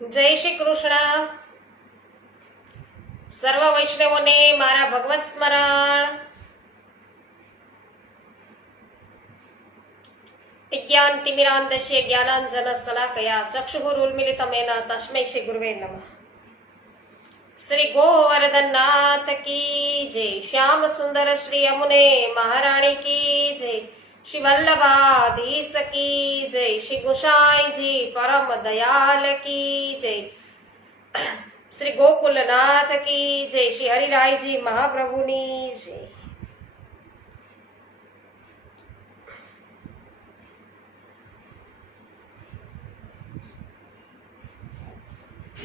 જય શ્રી કૃષ્ણ. સર્વ વૈષ્ણવોને મારા ભગવત સ્મરણ. વિજ્ઞાનતિમિરાંધસ્ય જ્ઞાનાંજન શલાકયા ચક્ષુરુન્મિલિતમેન તસ્મૈ શ્રી ગુરવે નમઃ. શ્રી ગોવર્ધનનાથ કી જય. શ્યામ સુંદર શ્રી યમુને મહારાણી કી જય. શ્રી વલ્લભાધીશ કી જય. શ્રી ગુસાઈજી પરમ દયાલ કી જય. શ્રી ગોકુલનાથ કી જય. શ્રી હરિરાયજી મહાપ્રભુની જય.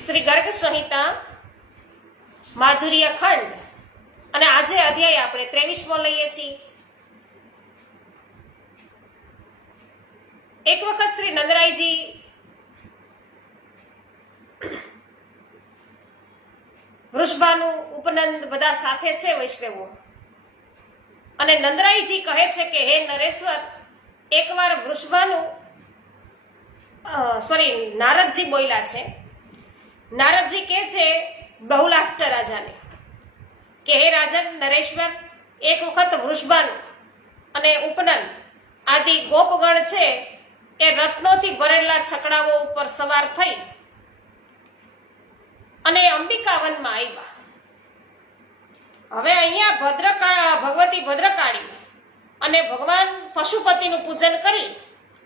શ્રી ગર્ગ સંહિતા માધુર્ય ખંડ અને આજે અધ્યાય આપણે 23મો લઈએ છીએ. એક વખત શ્રી નંદરાયજી વૃષભાનું ઉપનંદ બધા સાથે છે વૈષ્ણવો, અને નંદરાયજી કહે છે કે હે નરેશ્વર, એકવાર વૃષભાનું નારદજી બોલ્યા છે. નારદજી કહે છે બહુલાશ્ચ રાજાને કે હે રાજન નરેશ્વર, એક વખત વૃષભાનું અને ઉપનંદ આદિ ગોપગણ છે એ રત્નોથી ભરેલા છકડાઓ ઉપર સવાર થઈ અને અંબિકાવનમાં આવ્યા. હવે અહીંયા ભગવતી ભદ્રકાળી અને ભગવાન પશુપતિનું પૂજન કરી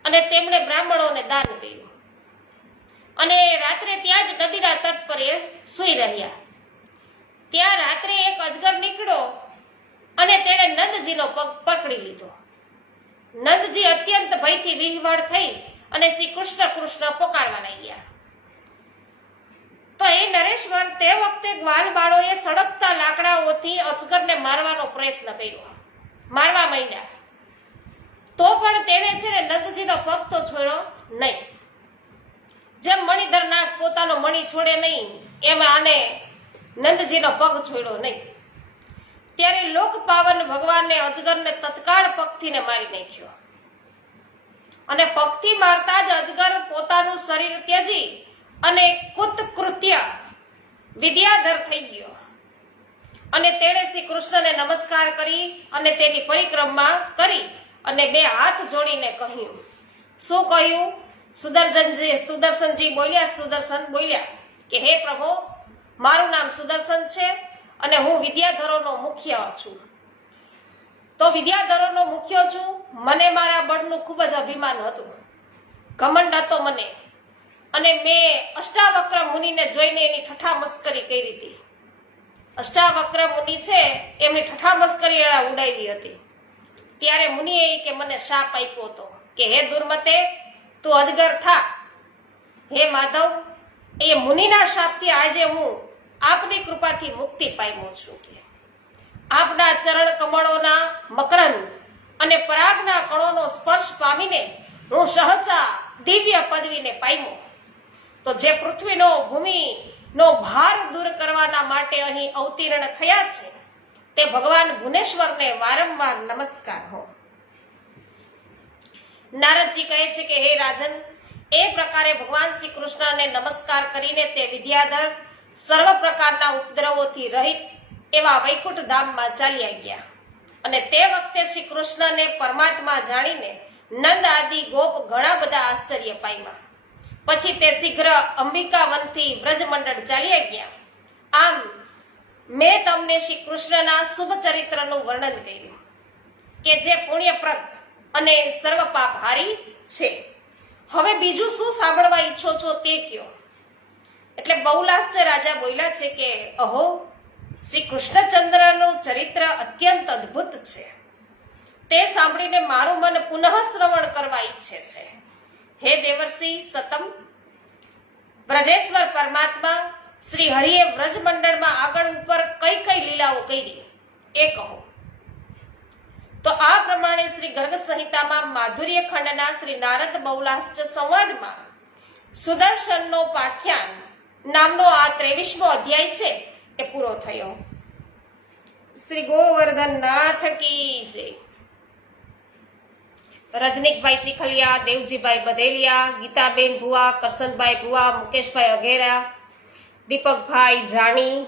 અને તેમણે બ્રાહ્મણોને દાન કર્યું અને રાત્રે ત્યાં જ નદીના તટ પર એ સૂઈ રહ્યા. ત્યાં રાત્રે એક અજગર નીકળ્યો અને તેણે નંદજીનો પગ પકડી લીધો. નંદજી અત્યંત ભયથી વિહવળ થઈ અને શ્રી કૃષ્ણ કૃષ્ણ પોકારવા લાગ્યા. તો એ નરેશ્વર, તે વખતે ગ્વાલબાળોએ સળગતા લાકડાઓથી અજગરને મારવાનો પ્રયત્ન કર્યો. મારવા માંડ્યા તો પણ તેણે છે ને નંદજીનો પગ તો છોડ્યો નહીં. જેમ મણિધર નાગ પોતાનો મણી છોડે નહીં, એમ આને નંદજીનો પગ છોડ્યો નહીં. ત્યારે લોક પાવન ભગવાને અજગરને તત્કાળ પગથીને મારી નાખ્યો અને પગથી મારતા જ અજગર પોતાનું શરીર ત્યજી અને કૃત્ય વિદ્યાધર થઈ ગયો અને તેણે શ્રી કૃષ્ણને નમસ્કાર કરી અને તેની પરિક્રમા કરી અને બે હાથ જોડીને કહ્યું. શું કહ્યું? સુદર્શનજી બોલ્યા કે હે પ્રભુ, મારું નામ સુદર્શન છે અને હું વિદ્યાધરોનો મુખ્ય છું. તો વિદ્યાધરોનો મુખ્ય છું. મને મારા બળનું ખૂબ જ અભિમાન હતું, ઘમંડ હતો મને, અને મેં અષ્ટાવક્ર મુનિને જોઈને એની ઠઠ્ઠા મસ્કરી કરી હતી. અષ્ટાવક્ર મુનિ છે એમની ઠઠ્ઠા મસ્કરી ઉડાવી હતી. ત્યારે મુનિએ કે મને શાપ આપ્યો હતો કે હે દુર્મતે, તું અજગર થા. હે માધવ, એ મુનિના શાપથી આજે હું આપની કૃપાથી મુક્તિ પામ્યો છું. કે આપના ચરણ કમળોના મકરંદ અને પરાગના કણોનો સ્પર્શ પામીને હું સહસા દિવ્ય પદવીને પામ્યો. તો જે પૃથ્વીનો ભૂમિનો ભાર દૂર કરવાના માટે અહીં અવતીર્ણ થયા છે તે ભગવાન ભુવનેશ્વરને વારંવાર નમસ્કાર હો. નારદજી કહે છે કે હે રાજન, એ પ્રકારે ભગવાન શ્રી કૃષ્ણને નમસ્કાર કરીને તે વિદ્યાધર સર્વ પ્રકારના ઉપદ્રવોથી રહિત એવા વૈકુંઠ ધામમાં ચાલ્યા ગયા. અને તે વખતે શ્રી કૃષ્ણને પરમાત્મા જાણીને નંદ આદિ ગોપ ઘણા બધા આશ્ચર્ય પામ્યા. પછી તે શીઘ્ર અંબિકાવનથી વ્રજમંડળ ચાલ્યા ગયા. આમ મેં તમને શ્રી કૃષ્ણના શુભ ચરિત્રનું વર્ણન કર્યું કે જે પુણ્યપ્રદ અને સર્વ પાપહારી છે. હવે બીજું શું સાંભળવા ઈચ્છો છો તે કયો. એટલે બહુલાશ્ચ રાજા બોલ્યા છે કે અહો, શ્રી કૃષ્ણચંદ્રનું ચરિત્ર અત્યંત અદ્ભુત છે. તે સાંભળીને મારું મન પુનઃ શ્રવણ કરવા ઈચ્છે છે. હે દેવર્ષિ સતમ, બ્રજેશ્વર પરમાત્મા શ્રી હરિએ વ્રજમંડળમાં આગળ ઉપર કઈ કઈ લીલાઓ કરી એ કહો. તો આ પ્રમાણે શ્રી ગર્ગ સંહિતામાં માધુર્ય ખંડના શ્રી નારદ બહુલાશ્ચ સંવાદમાં સુદર્શનનો પાખ્યાન નામનો આ 23મો અધ્યાય છે એ પૂરો થયો. શ્રી ગોવર્ધનનાથ કી જય. રજનીકભાઈ ચીખલિયા, દેવજીભાઈ બધેલિયા, ગીતાબેન ભુવા, કરશનભાઈ ભુવા, મુકેશભાઈ અઘેરા, દીપકભાઈ જાણી,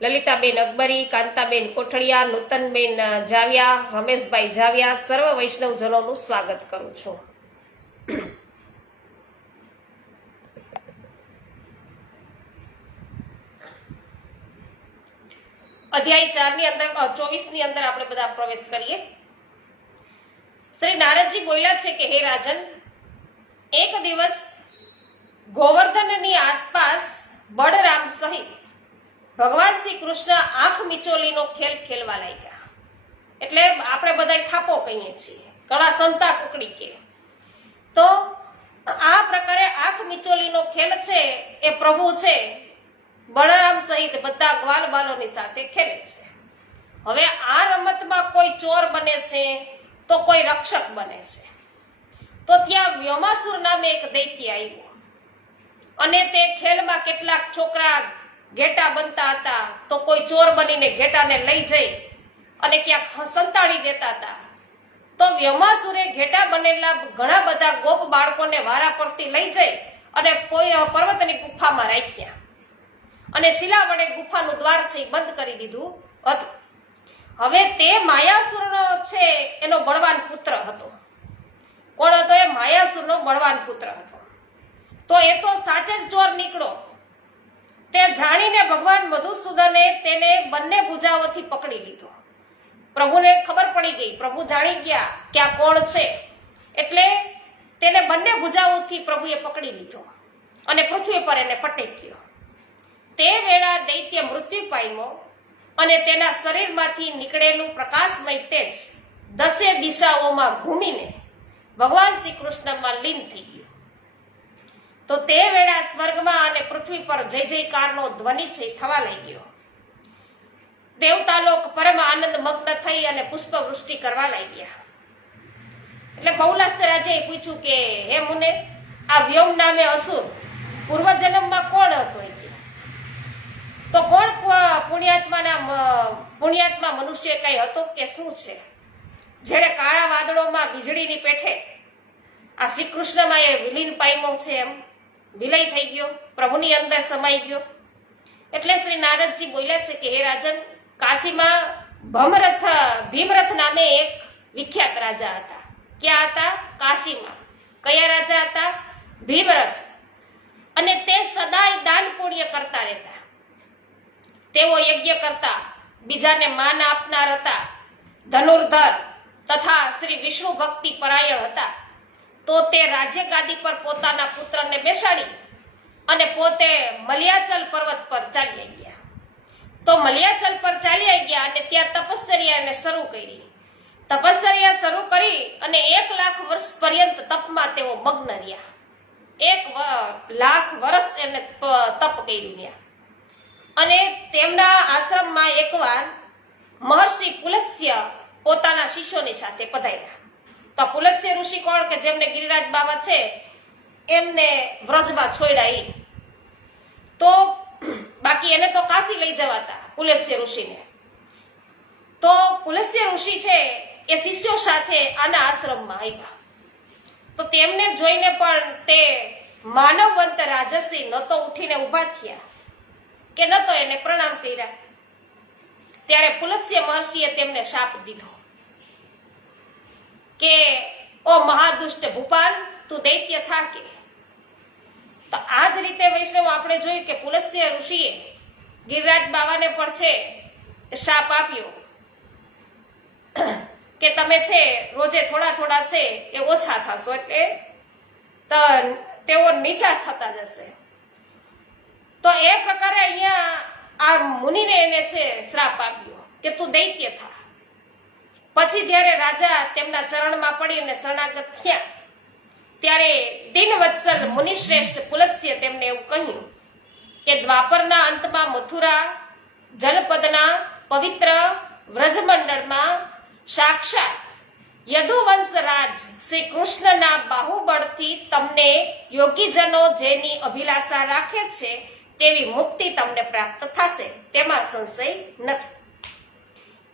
લલિતાબેન અકબરી, કાંતાબેન કોઠડિયા, નૂતનબેન જાવિયા, રમેશભાઈ જાવિયા, સર્વ વૈષ્ણવજનોનું સ્વાગત કરું છું. અધ્યાય 4 ની અંદર 24 ની અંદર આપણે બધા પ્રવેશ કરીએ. શ્રી નારદજી બોલ્યા છે કે હે રાજન, એક દિવસ ગોવર્ધનની આસપાસ બળરામ સહિત ભગવાન શ્રી કૃષ્ણ આંખ મિચોલીનો ખેલ ખેલવા લાગ્યા. એટલે આપણે બધા થાપો કહીએ છીએ, ઘણા સંતા કુકડી કે. તો આ પ્રકારે આંખ મિચોલીનો ખેલ છે એ પ્રભુ છે બળરામ સહિત બધા ગ્વાલ બાલોની સાથે ખેલે છે. હવે આ રમતમાં કોઈ ચોર બને છે તો કોઈ રક્ષક બને છે. તો ત્યાં વ્યોમાસુર નામે એક દૈત્ય આવ્યો અને તે ખેલમાં કેટલાક છોકરા ઘેટા બનતા હતા, તો કોઈ ચોર બનીને ઘેટાને લઈ જઈ અને ક્યાંક સંતાડી દેતા હતા. તો વ્યોમાસુરે ઘેટા બનેલા ઘણા બધા ગોપ બાળકોને વારા પરથી લઈ જઈ અને કોઈ પર્વતની ગુફામાં રાખ્યા અને શિલા વડે ગુફાનું દ્વાર છે બંધ કરી દીધું હતું. હવે તે માયાસુરનો છે એનો બળવાન પુત્ર હતો. કોણ હતો? એ માયાસુરનો બળવાન પુત્ર હતો. તો એ તો સાચે જ ચોર નીકળો. તે જાણીને ભગવાન મધુસૂદને તેને બંને ભુજાઓથી પકડી લીધો. પ્રભુને ખબર પડી ગઈ, પ્રભુ જાણી ગયા કે આ કોણ છે, એટલે તેને બંને ભુજાઓથી પ્રભુએ પકડી લીધો અને પૃથ્વી પર એને પટક્યો. તે વેળા દૈત્ય મૃત્યુ પામ્યો અને તેના શરીરમાંથી નીકળેલું પ્રકાશમય તેજ 10 દિશાઓમાં ઘૂમીને ભગવાન શ્રી કૃષ્ણમાં લીન થઈ ગયું. તો તે વેળા સ્વર્ગમાં અને પૃથ્વી પર જય જયકારનો ધ્વનિ છે થવા લઈ ગયો. દેવતા લોક પરમ આનંદ મગ્ન થઈ અને પુષ્પવૃષ્ટિ કરવા લાગ્યા. એટલે બહુલાસ્ય રાજાએ પૂછ્યું કે હે મુને, આ વ્યોમ નામે અસુર પૂર્વજન્મમાં કોણ હતો? તો કોણ પુણ્યાત્મા મનુષ્ય કઈ હતો કે શું છે, જેને કાળા વાદળોમાં વીજળીની પેઠે આ શ્રી કૃષ્ણમાં એ વિલીન પામ્યો છે, એમ વિલય થઈ ગયો, પ્રભુની અંદર સમાઈ ગયો. એટલે શ્રી નારદજી બોલ્યા છે કે હે રાજન, કાશીમાં ભીમરથ નામે એક વિખ્યાત રાજા હતા. ક્યાં હતા? કાશીમાં. કયા રાજા હતા? ભીમરથ. અને તે સદાય દાન પુણ્ય કરતા રહેતા. તેઓ યજ્ઞ કરતા, બીજાને માન આપનાર હતા, ધનુર્ધર તથા શ્રી વિષ્ણુ ભક્તિ પરાયણ હતા. તો તે રાજ્ય ગાદી પર પોતાના પુત્રને બેસાડી અને પોતે મલયાચલ પર્વત પર ચાલી ગયા. તો મલયાચલ પર ચાલી ગયા અને ત્યાં તપશ્ચર્યાને શરૂ કરી. તપશ્ચર્યા શરૂ કરી અને 1 લાખ વર્ષ પર્યંત તપમાં તેઓ મગ્ન રહ્યા. 1 લાખ વર્ષ એને તપ કર્યું ત્યાં. અને તેમના આશ્રમમાં એકવાર મહર્ષિ પુલત્સ્ય પોતાના શિષ્યોની સાથે પધાર્યા. તો પુલત્સ્ય ઋષિ કોણ? કે જેમને ગિરિરાજ બાબા છે એમને વ્રજમાં છોડ્યા. તો બાકી એને તો કાશી લઈ જવાતા પુલત્સ્ય ઋષિને. તો પુલત્સ્ય ઋષિ છે એ શિષ્યો સાથે આના આશ્રમમાં આવ્યા. તો તેમને જોઈને પણ તે માનવવંત રાજસી ન તો ઉઠીને ઉભા થયા કે ન તો એને પ્રણામ કર્યા. ત્યારે પુલત્સ્ય મહર્ષિએ તેમને શાપ દીધો કે ઓ મહાદુષ્ટ ભૂપાલ, તું દૈત્ય થા કે. તો આ જ રીતે વૈષ્ણવ આપણે જોયું કે પુલત્સ્ય ઋષિએ ગિરિરાજ બાવાને પણ છે શાપ આપ્યો કે તમે છે રોજે થોડા થોડા છે એ ઓછા થશો, એટલે તેઓ નીચા થતા જશે. તો એ પ્રકારે અહીંયા આ મુનિને એને છે શ્રાપ આપ્યો કે તું દૈત્ય થા. પછી જ્યારે રાજા તેમના ચરણમાં પડીને શરણાગત થયા ત્યારે દીનવત્સલ મુનિશ્રેષ્ઠ પુલત્સ્ય તેમને એવું કહ્યું કે દ્વાપરના અંતમાં મથુરા જનપદના પવિત્ર વ્રજમંડળમાં સાક્ષાત યદુવંશ રાજ શ્રી કૃષ્ણના બાહુબળથી તમને યોગીજનો જેની અભિલાષા રાખે છે તેવી મુક્તિ તમને પ્રાપ્ત થશે, તેમાં સંશય નથી.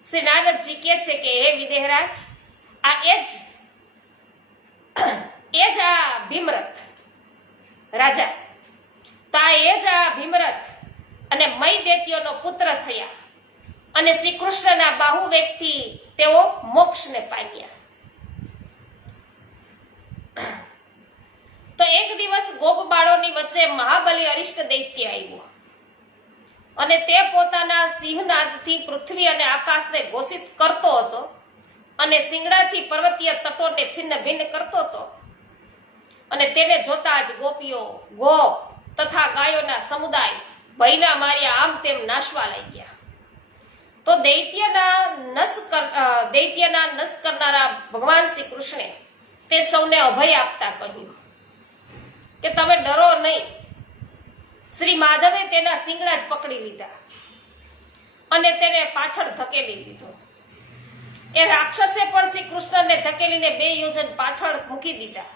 શ્રી નારદજી કહે છે કે હે વિદેહરાજ, આ એ જ એ જ આ ભીમરથ રાજા, તા એ જ આ ભીમરથ અને મય દૈત્યોનો પુત્ર થયા અને શ્રી કૃષ્ણના બાહુવેગથી તેઓ મોક્ષને પામ્યા. તો એક દિવસ ગોપ બાળોની વચ્ચે મહાબલી અરિષ્ટ દૈત્ય આવ્યો અને તે પોતાના સિંહનાદથી પૃથ્વી અને આકાશને ઘોષિત કરતો હતો અને શિંગડાથી પર્વતીય તટોને છિન્ન ભિન્ન કરતો હતો. અને તેને જોતા જ ગોપીઓ, ગોપ તથા ગાયોના સમુદાય ભયના માર્યા આમ તેમ નાશવા લાગ્યા. તો દૈત્યના નશ કરનારા ભગવાન શ્રી કૃષ્ણે તે સૌને અભય આપતા કહ્યું કે તમે ડરો નહીં. શ્રી માધવે તેના શિંગડા જ પકડી લીધા અને તેને પાછળ ધકેલી દીધો. એ રાક્ષસે પણ શ્રી કૃષ્ણને ધકેલીને 2 યોજન પાછળ મૂકી દીધા.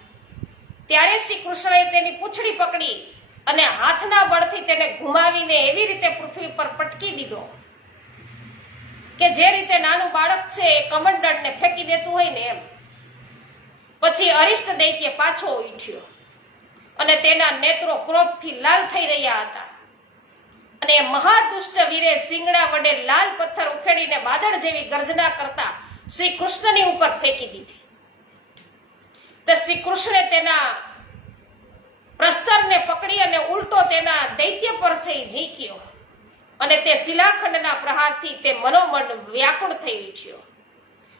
ત્યારે શ્રી કૃષ્ણએ તેની પૂંછડી પકડી અને હાથના બળથી તેને ઘુમાવીને એવી રીતે પૃથ્વી પર પટકી દીધો કે જે રીતે નાનું બાળક છે એ કમંડળને ફેંકી દેતું હોય ને એમ. પછી અરિષ્ટ દૈત્ય પાછો ઉઠ્યો અને તેના નેત્રો ક્રોધથી લાલ થઈ રહ્યા હતા અને મહાદુષ્ટ વીરે શિંગડા વડે લાલ પથ્થર ઉખેડીને વાદળ જેવી ગર્જના કરતા શ્રી કૃષ્ણની ઉપર ફેંકી દીધી. તો શ્રી કૃષ્ણે તેના પ્રસ્તરને પકડી અને ઉલટો તેના દૈત્ય પર છે ઝીંક્યો અને તે શિલાખંડના પ્રહારથી તે મનોમન વ્યાકુળ થઈ ઉઠ્યો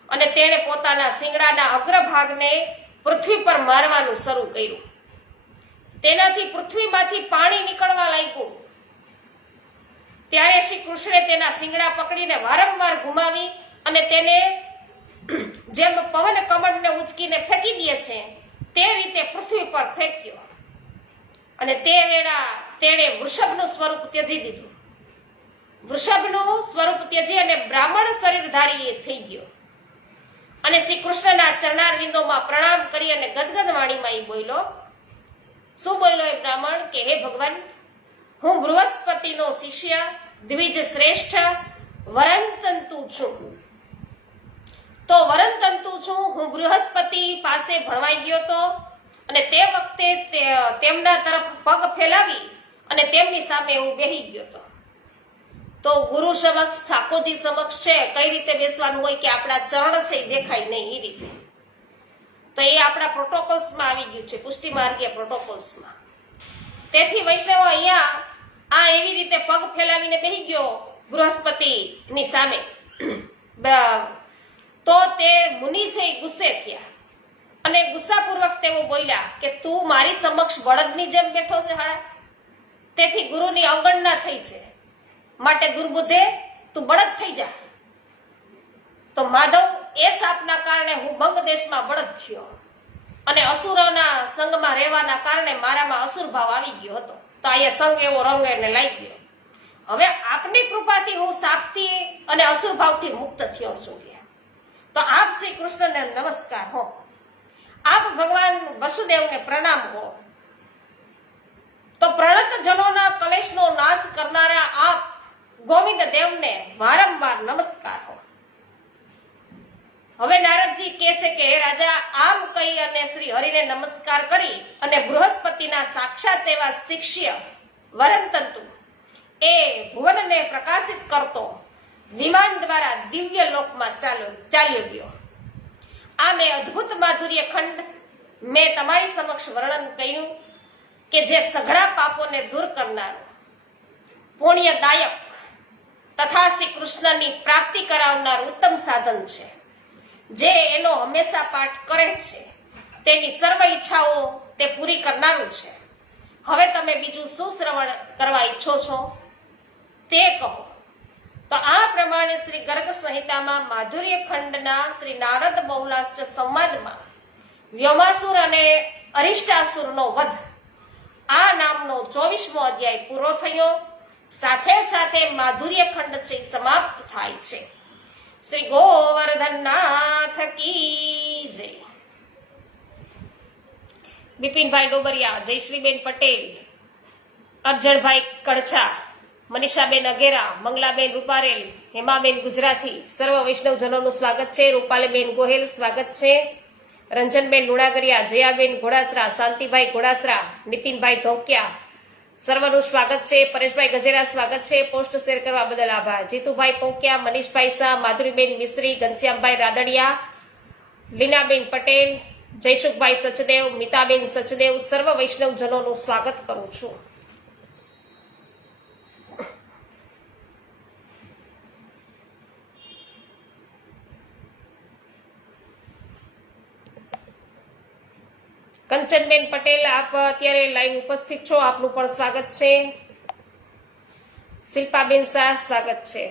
અને તેણે પોતાના શિંગડાના અગ્રભાગને પૃથ્વી પર મારવાનું શરૂ કર્યું. તેનાથી પૃથ્વીમાંથી પાણી નીકળવા લાગ્યું. ત્યારે શ્રી કૃષ્ણે તેના શિંગડા પકડીને વારંવાર ઘુમાવી અને તેને જેમ પવન કમળને ઉચકીને ફેંકી દે છે તે રીતે પૃથ્વી પર ફેંક્યો અને તે વેળા તેણે વૃષભનું સ્વરૂપ ત્યજી દીધું. વૃષભનું સ્વરૂપ ત્યજી અને બ્રાહ્મણ શરીરધારી થઈ ગયો અને શ્રી કૃષ્ણના ચરણારવિંદોમાં પ્રણામ કરી અને ગદગદ વાણીમાં એ બોલ્યો. શું બોલ્યો એ બ્રાહ્મણ કે હે ભગવાન, હું બૃહસ્પતિનો શિષ્ય દ્વિજ શ્રેષ્ઠ વરંતંતુ છું. તો વરંતંતુ છું, હું બૃહસ્પતિ પાસે ભણવાઈ ગયો તો અને તે વખતે તેમના તરફ પગ ફેલાવી અને તેમની સામે હું બેહી ગયો તો. તો ગુરુ સમક્ષ, ઠાકોરજી સમક્ષ છે કઈ રીતે બેસવાનું હોય કે આપણા ચરણ છે એ દેખાય નહીં એ રીતે. તો એ આપણા પ્રોટોકોલ્સમાં આવી ગયું છે, પુષ્ટિ માર્ગીય પ્રોટોકોલ્સમાં. તેથી વૈષ્ણવો અહીંયા આ એવી રીતે પગ ફેલાવીને બેહી ગયો બૃહસ્પતિની સામે. તો તે મુનિ છે એ ગુસ્સે થયા અને ગુસ્સાપૂર્વક તેઓ બોલ્યા કે તું મારી સમક્ષ બળદની જેમ બેઠો છે હાડા, તેથી ગુરુની અવગણના થઈ છે, માટે દુર્બુદ્ધે તું બળદ થઈ જા. તો માધવ એ શાપના કારણે હું બંગ દેશમાં બળદ થયો અને અસુરોના સંગમાં રહેવાના કારણે મારામાં અસુર ભાવ આવી ગયો હતો. તો અહીંયા સંગ એવો રંગ એને લાગી ગયો. હવે આપની કૃપાથી હું શાપથી અને અસુર ભાવથી મુક્ત થયો છું. તો આપ શ્રી કૃષ્ણને નમસ્કાર હો, આપ ભગવાન વસુદેવને પ્રણામ હો. તો પ્રણત જનોના કલેશનો નાશ કરનારા આપ ગોવિંદ દેવને વારંવાર નમસ્કાર હો. હવે નારદજી કહે છે કે હે રાજા, આમ કહી અને શ્રી હરિને નમસ્કાર કરી અને બૃહસ્પતિના સાક્ષાત એવા શિષ્ય વરંતંતુ એ ભુવનને પ્રકાશિત કરતો વિમાન દ્વારા દિવ્ય લોકમાં ચાલ્યો ગયો. આ મેં અદ્ભુત માધુર્ય ખંડ મેં તમારી સમક્ષ વર્ણન કર્યું કે જે સઘળા પાપોને દૂર કરનારું, પુણ્યદાયક તથા શ્રી કૃષ્ણની પ્રાપ્તિ કરાવનાર ઉત્તમ સાધન છે. જે એનો હંમેશા પાઠ કરે છે તેની સર્વ ઈચ્છાઓ તે પૂરી કરનારું છે. હવે તમે બીજું શું શ્રવણ કરવા ઈચ્છો છો તે કહો. તો આ પ્રમાણે શ્રી ગર્ગ સંહિતામાં માધુર્ય ખંડના શ્રી નારદ બહુલાશ્ચ સંવાદમાં વ્યોમાસુર અને અરિષ્ટાસુરનો વધ આ નામનો 24મો અધ્યાય પૂરો થયો. સાથે સાથે માધુર્ય ખંડ છે સમાપ્ત થાય છે. શ્રી ગોવર્ધનનાથ કી જય. બિપિનભાઈ ડોબરિયા, જયશ્રીબેન પટેલ, અર્જણભાઈ કડછા, મનીષાબેન અગેરા, મંગલાબેન રૂપારેલ, હેમાબેન ગુજરાતી, સર્વ વૈષ્ણવજનોનું સ્વાગત છે. રૂપાલીબેન ગોહેલ સ્વાગત છે. રંજનબેન લુણાગરિયા, જયાબેન ઘોડાસરા, શાંતિભાઈ ઘોડાસરા, નીતિનભાઈ ધોકિયા, સર્વનું સ્વાગત છે. પરેશભાઈ ગજેરા સ્વાગત છે. પોસ્ટ શેર કરવા બદલ આભાર. જીતુભાઈ પોકિયા, મનીષભાઈ શાહ, માધુરીબેન મિસ્ત્રી, ઘનશ્યામભાઈ રાદડિયા, લીનાબેન પટેલ, જયસુખભાઈ સચદેવ, મિતાબેન સચદેવ, સર્વ વૈષ્ણવજનોનું સ્વાગત કરું છું. કંચનબેન પટેલ, આપ અત્યારે લાઈવ ઉપસ્થિત છો, આપનું પણ સ્વાગત છે. શિલ્પાબેન શાહ સ્વાગત છે.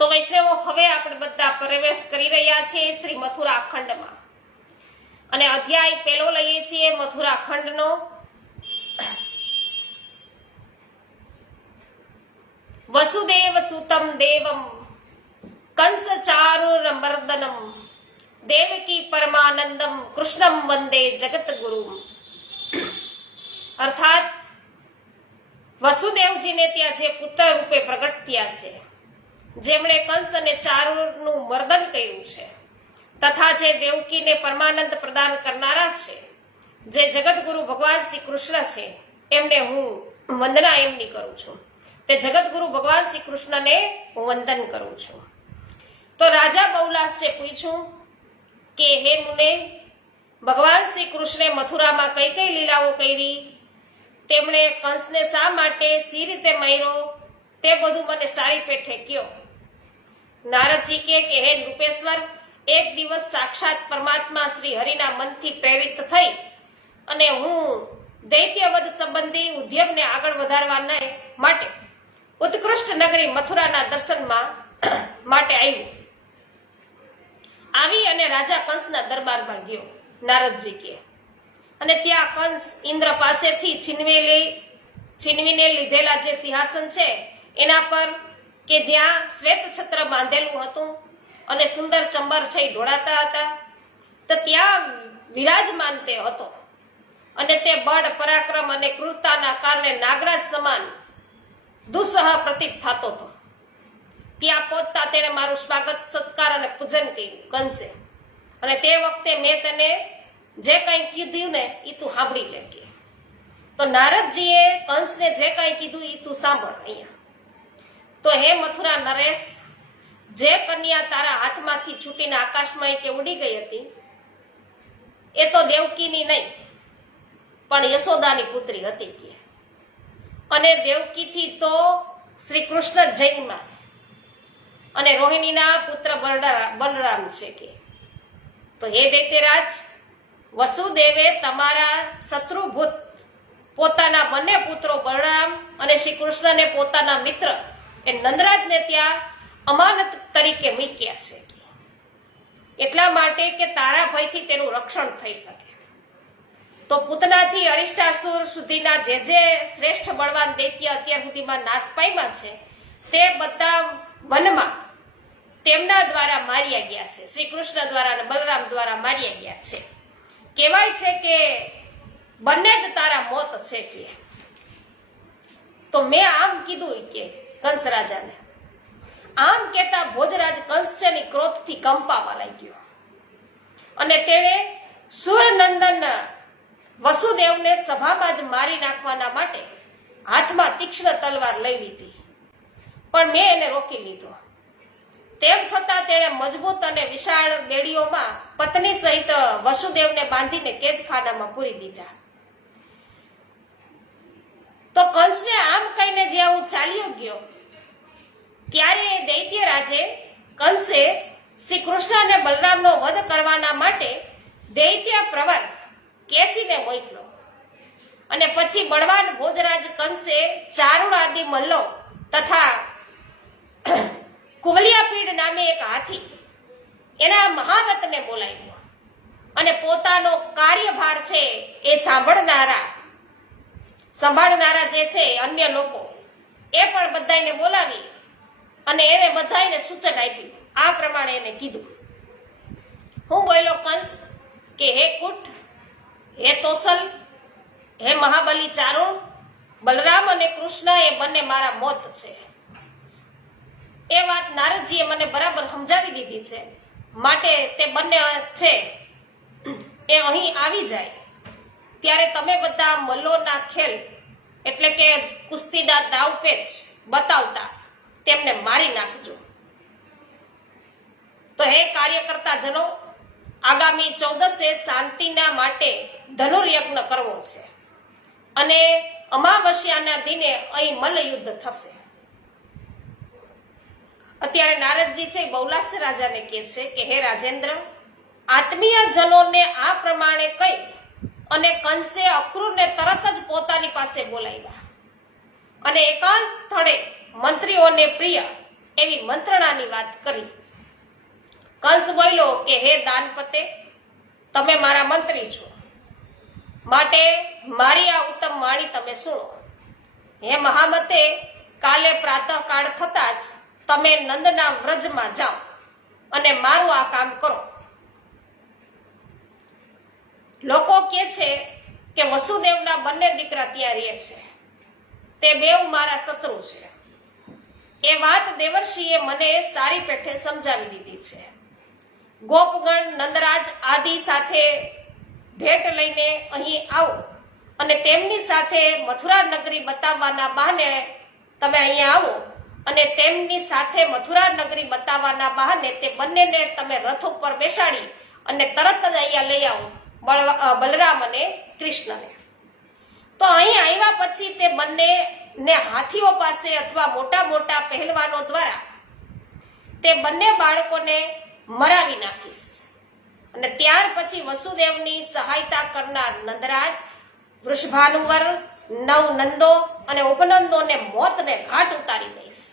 તો વૈષ્ણવો, હવે આપણે બધા પ્રવેશ કરી રહ્યા છીએ શ્રી મથુરા ખંડમાં અને અધ્યાય પહેલો લઈએ છીએ મથુરા ખંડનો. વસુદેવ સુતમ દેવમ કંસ ચારુર મર્દનમ દેવકી પરમાનંદમ કૃષ્ણમ વંદે જગત ગુરુ. અર્થાત વસુદેવજીને ત્યાં જે પુત્ર રૂપે પ્રગટ થયા છે, જેમણે કંસ અને ચારુનું મર્દન કર્યું છે, તથા જે દેવકીને પરમાનંદ પ્રદાન કરનારા છે, જે જગતગુરુ ભગવાન શ્રી કૃષ્ણ છે, એમને હું વંદના એમની કરું છું. તે જગતગુરુ ભગવાન શ્રી કૃષ્ણને હું વંદન કરું છું. તો રાજા બહુલાશે પૂછ્યું કે હે મુને, ભગવાન શ્રી કૃષ્ણે મથુરામાં કઈ કઈ લીલાઓ કરી, તેમણે કંસને શા માટે સી રીતે માર્યો, તે બધું મને સારી પેઠે કયો. નારદજી કે હે નૃપેશ્વર, એક દિવસ સાક્ષાત પરમાત્મા શ્રી હરિના મનથી પ્રેરિત થઈ અને હું દૈત્યવધ સંબંધી ઉદ્યમને આગળ વધારવાને માટે ઉત્કૃષ્ટ નગરી મથુરાના દર્શનમાં માટે આવી અને રાજા કંસના દરબારમાં ગયો. નારદજી કે અને ત્યાં કંસ ઇન્દ્ર પાસેથી છીનવીને લીધેલા જે સિંહાસન છે એના પર કે જ્યાં શ્વેત છત્ર બાંધેલું હતું અને સુંદર ચંબર છે ઢોળાતા હતા, તો ત્યાં વિરાજમાન તે હતો અને તે બળ, પરાક્રમ અને ક્રૂરતાના કારણે નાગરાજ સમાન દુસ્સહ પ્રતીત થતો હતો. ત્યાં પહોંચતા તેણે મારું સ્વાગત, સત્કાર અને પૂજન કર્યું કંસે. અને તે વખતે મેં તને જે કંઈ કીધું ને એ તું સાંભળી લે કે. તો નારદજીએ કંસને જે કંઈ કીધું એ તું સાંભળ અહીંયા. તો હે મથુરા નરેશ, જે કન્યા તારા હાથમાંથી છૂટીને આકાશમાં કે ઉડી ગઈ હતી, એ તો દેવકીની નહીં પણ યશોદાની પુત્રી હતી કે. અને દેવકીથી તો શ્રી કૃષ્ણ જન્મ્યા અને રોહિણીના પુત્ર બલરામ છે કે. તો હે દૈત્યરાજ, વસુદેવે તમારા શત્રુભૂત પોતાના બંને પુત્રો બલરામ અને શ્રી કૃષ્ણને પોતાના મિત્ર એ નંદરાજને ત્યાં અમાનત તરીકે મૂક્યા છે, એટલા માટે કે તારા ભયથી તેનું રક્ષણ થઈ શકે. તો પૂતનાથી અરિષ્ટાસુર સુધીના જે શ્રેષ્ઠ બળવાન દૈત્ય અત્યાર સુધીમાં નાશ પામ્યા છે, તે બધા વનમાં તેમના દ્વારા માર્યા ગયા છે. શ્રી કૃષ્ણ દ્વારા અને બલરામ દ્વારા માર્યા ગયા છે. કહેવાય છે કે બંને જ તારા મોત છે કે. તો મેં આમ કીધું કે કંસ રાજાને. આમ કેતા ભોજરાજ કંસ છે ને ક્રોધથી કંપાવા લાગ્યો અને તેણે સૂરનંદન વસુદેવને સભામાં જ મારી નાખવાના માટે હાથમાં તીક્ષ્ણ તલવાર લઈ લીધી, પણ મેં એને રોકી લીધો. તેમ છતાં તેણે મજબૂત અને વિશાળ બેડીઓમાં પત્ની સહિત વસુદેવને બાંધીને કેદખાનામાં પૂરી દીધા. તો કંસને આમ કહીને જ્યાં હું ચાલ્યો ગયો, ત્યારે દૈત્યરાજે કંસે શ્રી કૃષ્ણ અને બલરામનો વધ કરવાના માટે દૈત્ય પ્રવર કેસીને મોકલ્યો. અને પછી બળવાન ભોજરાજ કંસે ચારુણ આદિ મલ્લો તથા કુવલિયાપીડ નામે એક હાથી એના મહાવતને બોલાવ્યો અને પોતાનો કાર્યભાર છે એ સંભાળનારા જે છે અન્ય લોકો એ પણ બધાને બોલાવી અને એને બધાને સૂચન આપ્યું. આ પ્રમાણે એને કીધું. હું બોલ્યો કંસ કે હે કુટ, હે તોસલ, હે મહાબલી ચારુણ, બલરામ અને કૃષ્ણ એ બંને મારા મોત છે. એ વાત નારદજીએ મને બરાબર સમજાવી દીધી છે માટે તે બંને છે એ અહીં આવી જાય ત્યારે તમે બધા મલ્લોના ખેલ એટલે કે કુસ્તીના દાવપેચ બતાવતા તેમને મારી નાખજો. તો હે કાર્યકર્તા જનો, આગામી 14 શાંતિના માટે ધનુર્યજ્ઞ કરવો છે અને અમાવસ્યાના દિને અહીં મલ્લયુદ્ધ થશે. અત્યારે નારદજી છે બૌલાસ્ય રાજાને કહે છે કે હે રાજેન્દ્ર, આત્મીય જનોને આ પ્રમાણે કહી અને કંસે અક્રૂરને તરત જ પોતાની પાસે બોલાવ્યા અને એકાંત સ્થળે મંત્રીઓને પ્રિય એવી મંત્રણાની વાત કરી. કંસ બોલ્યો કે હે દાનપતે, તમે મારા મંત્રી છો, માટે મારી આ ઉત્તમ વાણી તમે સુનો. હે મહામતે, કાલે પ્રાતઃકાળ થતા જ તમે નંદના વ્રજમાં જાઓ અને મારું આ કામ કરો. લોકો કહે છે કે વસુદેવના બંને દીકરા ત્યાં રહે છે, તે બેઉ મારા શત્રુ છે. એ વાત દેવર્ષિએ મને સારી પેઠે સમજાવી દીધી છે. ગોપગણ નંદરાજ આદિ સાથે ભેટ લઈને અહીં આવો અને તેમની સાથે મથુરા નગરી બતાવવાના બહાને તમે અહીંયા આવો અને તેમની સાથે મથુરા નગરી બતાવવાના બહાને તે બંનેને તમે રથ ઉપર બેસાડી અને તરત જ અહીંયા લઈ આવો, બલરામ અને કૃષ્ણને. તો અહીં આવ્યા પછી તે બંનેને હાથીઓ પાસે અથવા મોટા મોટા પહેલવાનો દ્વારા તે બંને બાળકોને મરાવી નાખીશ અને ત્યાર પછી વસુદેવની સહાયતા કરનાર નંદરાજ, વૃષભાનુવર, નવ નંદો અને ઉપનંદોને મોતને ઘાટ ઉતારી દઈશ.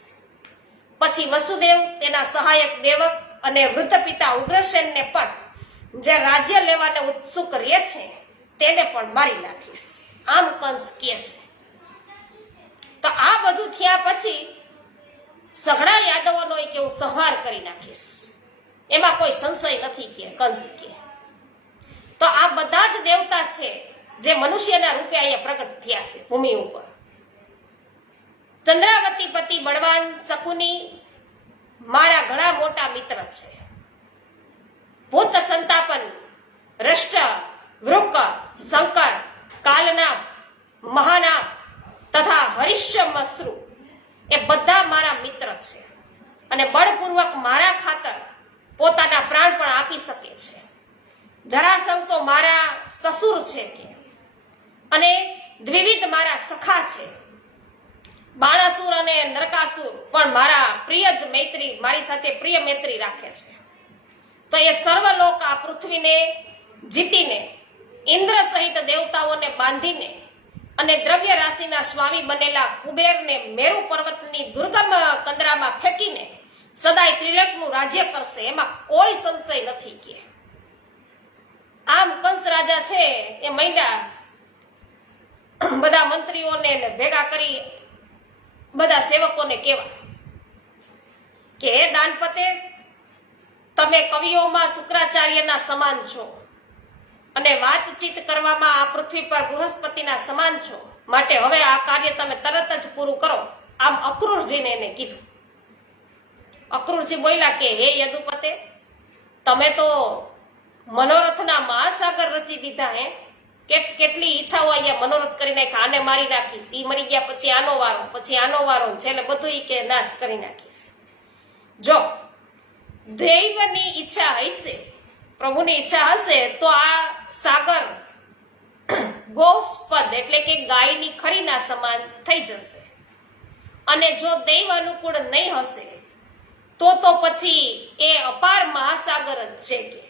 પછી વસુદેવ, તેના સહાયક દેવક અને વૃદ્ધ પિતા ઉગ્રસેનને પણ જે રાજ્ય લેવાને ઉત્સુક રહે છે તેને પણ મારી નાખીશ. આમ કંસ કહે છે. તો આ બધું થયા પછી સઘળા યાદવોનો એક એવું સંહાર કરી નાખીશ, એમાં કોઈ સંશય નથી કે કંસ કે. તો આ બધા જ દેવતા છે જે મનુષ્યના રૂપે અહીંયા પ્રગટ થયા છે ભૂમિ ઉપર. ચંદ્રાવતી પતિ બળવાન શકુની મારા ઘણા મોટા મિત્ર છે. ભૂત સંતાપન, રષ્ટ, વૃક, શંકર, કાલનામ, મહાનામ તથા હરિશ્ચમશ્રુ એ બધા મારા મિત્ર છે અને બળપૂર્વક મારા ખાતર પોતાના પ્રાણ પણ આપી શકે છે. જરાસંઘ તો મારા સસુર છે કે અને દ્વિવિધ મારા સખા છે. બાણાસુર અને નરકાસુર પણ મારા પ્રિય જ મૈત્રી, મારી સાથે પ્રિય મૈત્રી રાખે છે. તો એ સર્વલોક આ પૃથ્વીને જીતીને ઇન્દ્ર સહિત દેવતાઓને બાંધીને અને દ્રવ્ય રાશિના સ્વામી બનેલા કુબેરને મેરુ પર્વતની દુર્ગમ કંદરામાં ફેંકીને સદાય ત્રિલોકનું રાજ્ય કરશે, એમાં કોઈ સંશય નથી કે. આમ કંસ રાજા છે એ મૈંડા બધા મંત્રીઓને ભેગા કરી બધા સેવકોને કહેવા કે હે દાનપતે, તમે કવિઓમાં શુક્રાચાર્યના સમાન છો અને વાતચીત કરવામાં આ પૃથ્વી પર બૃહસ્પતિના સમાન છો, માટે હવે આ કાર્ય તમે તરત જ પૂરું કરો. આમ અક્રૂરજીને એને કીધું. અક્રૂરજી બોલ્યા કે હે યદુપતે, તમે તો મનોરથના મહાસાગર રચી દીધા. કેટલી ઈચ્છાઓ અહીંયા મનોરથ કરી નાખ્યા, આને મારી નાખીશ, ઈ મરી ગયા પછી આનો વારો, પછી આનો વારો, છેલ્લે બધું ઈ કે નાશ કરી નાખીશ. જો દૈવની ઈચ્છા હશે, પ્રભુની ઈચ્છા હશે તો આ સાગર ગોસ્પદ એટલે કે ગાયની ખરીના સમાન થઈ જશે અને જો દૈવ અનુકૂળ નહીં હશે તો પછી એ અપાર મહાસાગર જ છે કે.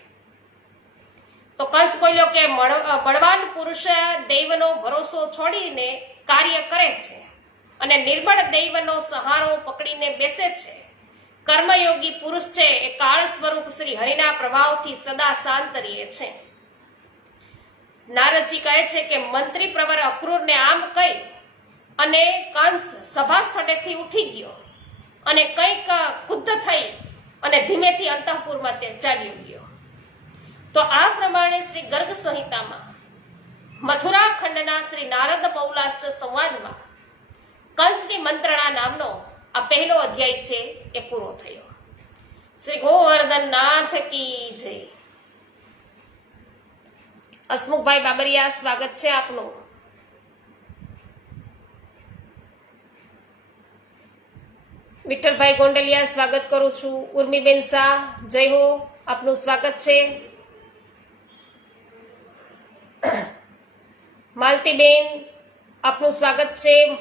તો કંસ બોલ્યો કે બળવાન પુરુષ દૈવનો ભરોસો છોડીને કાર્ય કરે છે અને નિર્બળ દૈવનો સહારો પકડીને બેસે છે. કર્મયોગી પુરુષ છે એ કાળ સ્વરૂપ શ્રી હરિના પ્રભાવથી સદા શાંત રહે છે. નારદજી કહે છે કે મંત્રી પ્રવર અક્રૂરને આમ કહી અને કંસ સભા સ્થળેથી ઉઠી ગયો અને કંઈક ક્રુદ્ધ થઈ અને ધીમેથી અંતઃપુરમાં તે ચાલ્યો ગયો. તો આ પ્રમાણે શ્રી ગર્ગ સંહિતામાં મથુરા ખંડના શ્રી નારદ પૌલાસ્ય સંવાદમાં કંસની મંત્રણા નામનો આ પહેલો અધ્યાય છે એ પૂરો થયો. શ્રી ગોવર્ધન નાથ કી જય. હસમુખભાઈ બાબરિયા, સ્વાગત છે આપનું. વિઠ્ઠલભાઈ ગોંડલિયા, સ્વાગત કરું છું. ઉર્મીબેન શાહ, જય હો, આપનું સ્વાગત છે. માલતીબેન, આપનું સ્વાગત છે.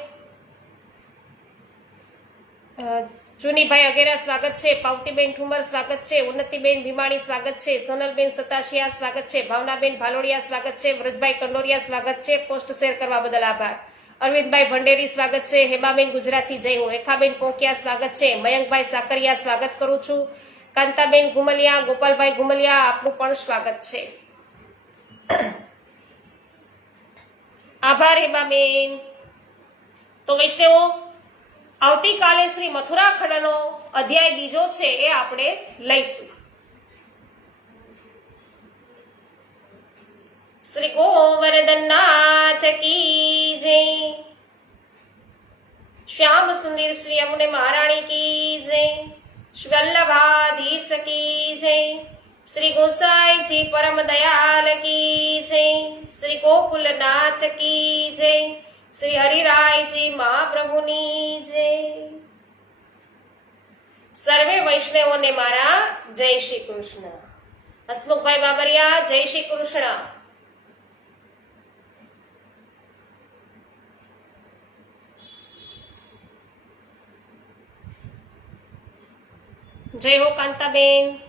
ચુનીભાઈ અગેરા, સ્વાગત છે. પાવતીબેન ઠુમર, સ્વાગત છે. ઉન્નતિબેન ભીમાણી, સ્વાગત છે. સોનલબેન સતાશિયા, સ્વાગત છે. ભાવનાબેન ભાલોડિયા, સ્વાગત છે. વ્રજભાઈ કંડોરિયા, સ્વાગત છે. પોસ્ટ શેર કરવા બદલ આભાર. અરવિંદભાઈ ભંડેરી, સ્વાગત છે. હેમાબેન ગુજરાતી, જય હો. રેખાબેન પોકિયા, સ્વાગત છે. મયંકભાઈ સાકરિયા, સ્વાગત કરું છું. કાંતાબેન ગુમલિયા, ગોપાલભાઈ ગુમલિયા, આપનું પણ સ્વાગત છે. આભાર હેમાબેન. તો વૈષ્ણવો, આવતીકાલે શ્રી મથુરા ખંડનો અધ્યાય બીજો છે એ આપણે લઈશું. શ્રી ગોવર્ધન નાથ કી જય. શ્યામ સુંદર શ્રી અમને મહારાણી કી જય. શ્રી વલ્લભાધીશ કી જય. શ્રી ગોસાઈજી પરમ દયાલ કી જય. શ્રી ગોકુલનાથ કી જય. શ્રી હરિરાયજી મહાપ્રભુની જય. સર્વે વૈષ્ણવોને મારા જય શ્રી કૃષ્ણ. હસમુખભાઈ બાબરિયા, જય શ્રી કૃષ્ણ. જય હો કાંતાબેન.